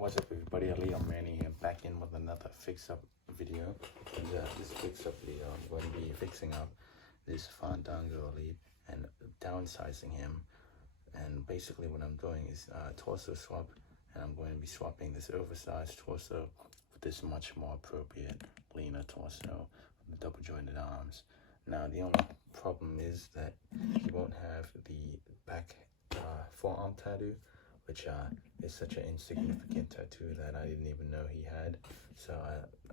What's up everybody, Ali, I'm Manny here, back in with another fix-up video. And this fix-up video, I'm going to be fixing up this Fandango Elite and downsizing him. And basically what I'm doing is torso swap, and I'm going to be swapping this oversized torso with this much more appropriate, leaner torso with the double jointed arms. Now the only problem is that he won't have the back forearm tattoo, which is such an insignificant tattoo that I didn't even know he had, so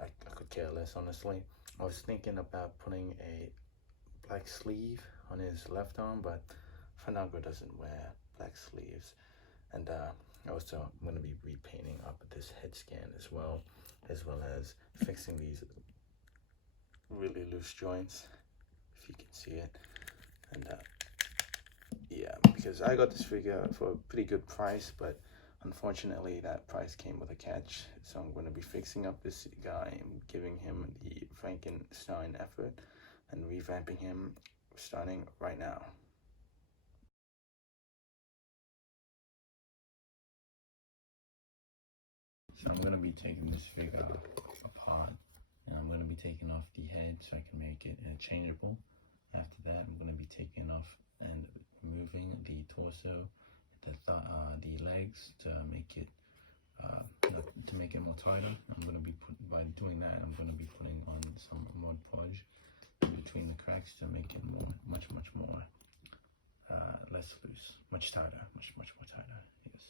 I could care less, honestly. I was thinking about putting a black sleeve on his left arm, but Fandango doesn't wear black sleeves. And also I'm going to be repainting up this head scan as well as fixing these really loose joints, if you can see it. And yeah, because I got this figure for a pretty good price, but unfortunately that price came with a catch. So I'm going to be fixing up this guy and giving him the Frankenstein effort and revamping him starting right now. So I'm going to be taking this figure apart, and I'm going to be taking off the head so I can make it interchangeable. After that, I'm going to be taking off and removing the torso, the legs to make it more tighter. I'm going to be by doing that, I'm going to be putting on some Mod Podge in between the cracks to make it much more less loose, much tighter, much more tighter. Yes.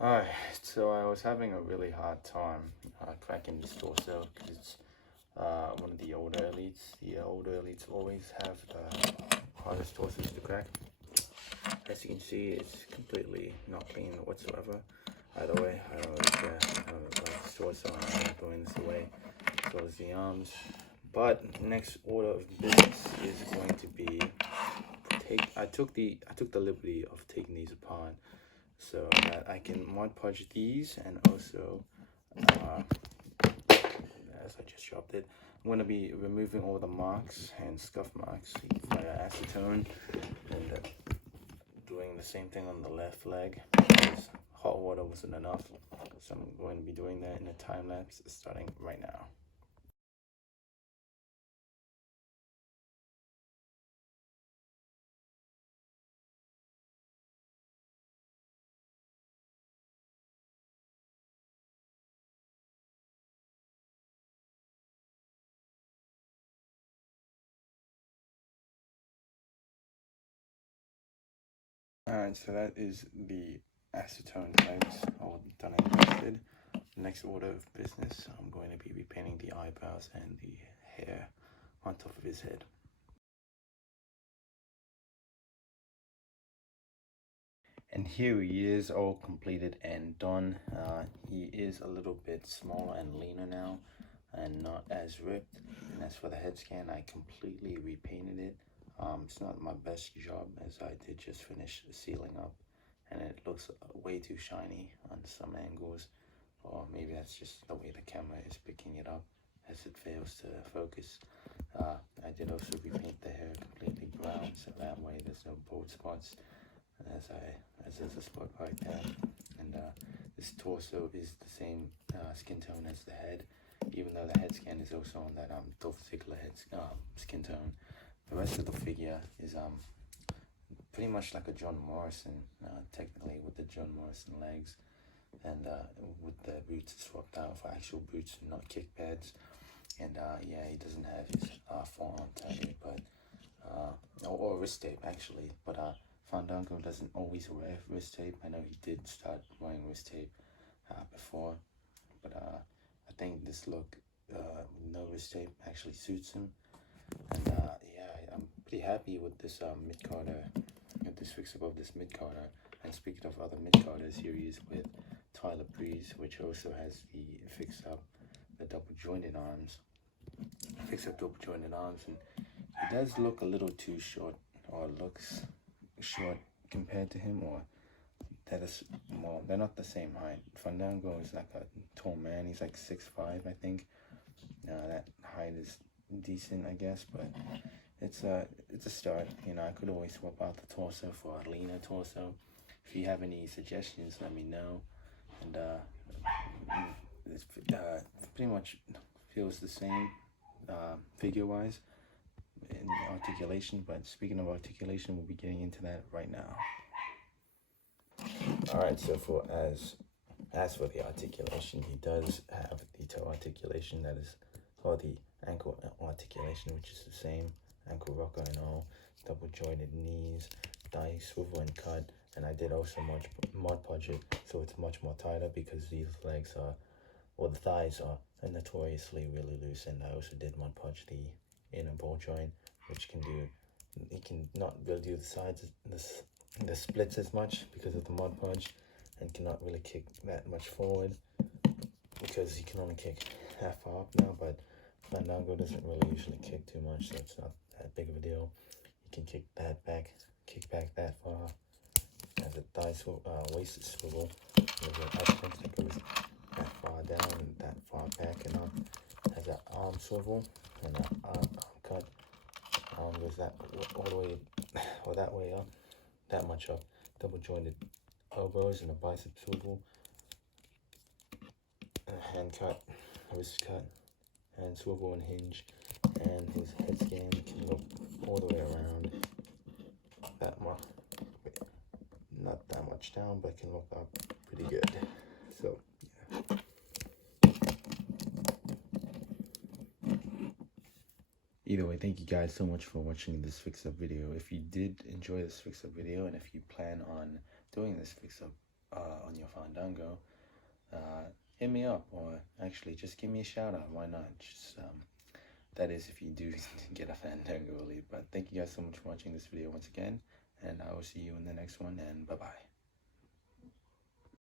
Alright, so I was having a really hard time cracking this torso because it's one of the older elites. The older elites always have the hardest torsos to crack. As you can see, it's completely not clean whatsoever. Either way, I don't really care. I don't like this torso, I'm not throwing this away, as well as the arms. But next order of business is going to be I took the liberty of taking these apart so that I can Mod Podge these, and also as I just dropped it, I'm going to be removing all the marks and scuff marks via acetone, and doing the same thing on the left leg because hot water wasn't enough. So I'm going to be doing that in a time lapse starting right now. Alright, so that is the acetone legs all done and dusted. Next order of business, I'm going to be repainting the eyebrows and the hair on top of his head. And here he is, all completed and done. He is a little bit smaller and leaner now, and not as ripped. And as for the head scan, I completely repainted it. It's not my best job, as I did just finish sealing up, and it looks way too shiny on some angles, or maybe that's just the way the camera is picking it up. because it fails to focus. I did also repaint the hair completely brown, so that way there's no bald spots as there's a spot right there. And this torso is the same skin tone as the head, even though the head scan is also on that particular head skin tone. The rest of the figure is pretty much like a John Morrison, technically, with the John Morrison legs, and with the boots swapped out for actual boots, not kick pads. And yeah, he doesn't have his forearm tattoo, but or wrist tape actually. But Fandango doesn't always wear wrist tape. I know he did start wearing wrist tape before, but I think this look with no wrist tape actually suits him. And yeah, I'm pretty happy with this mid-carder, with this fix-up of this mid-carder. And speaking of other mid-carders, here he is with Tyler Breeze, which also has the fix-up, the double jointed arms. Fix-up double jointed arms, and he does look a little too short, or looks short compared to him, or that is more, they're not the same height. Fandango is like a tall man, he's like 6'5", I think. That height is decent, I guess, but it's a start. You know, I could always swap out the torso for a leaner torso. If you have any suggestions, let me know. And it's pretty much feels the same figure-wise in articulation, but speaking of articulation, we'll be getting into that right now. Alright, so as for the articulation, he does have the toe articulation, that is, or the ankle articulation, which is the same, ankle rocker and all, double jointed knees, thigh swivel and cut, and I did also Mod Podge it, so it's much more tighter because these legs are, or the thighs are notoriously really loose, and I also did Mod Podge the inner ball joint, which can do, it can not really do the sides, the splits as much because of the Mod Podge, and cannot really kick that much forward because you can only kick half far up now, but Fandango doesn't really usually kick too much, so it's not that big of a deal. You can kick that back, kick back that far, has a thigh swivel, waist swivel, there's an up punch that goes that far down and that far back and up, has an arm swivel and an arm cut, goes that all the way, or that way up, that much up, double jointed elbows and a bicep swivel, a hand cut, wrist cut, hand swivel and hinge, and his head scan can look all the way around, that much, not that much down, but can look up pretty good. So yeah. Either way, thank you guys so much for watching this fix-up video. If you did enjoy this fix-up video, and if you plan on doing this fix-up on your Fandango, hit me up, or actually just give me a shout out. Why not? Just that is if you do get a Fandango lead. But thank you guys so much for watching this video once again, and I will see you in the next one, and bye bye.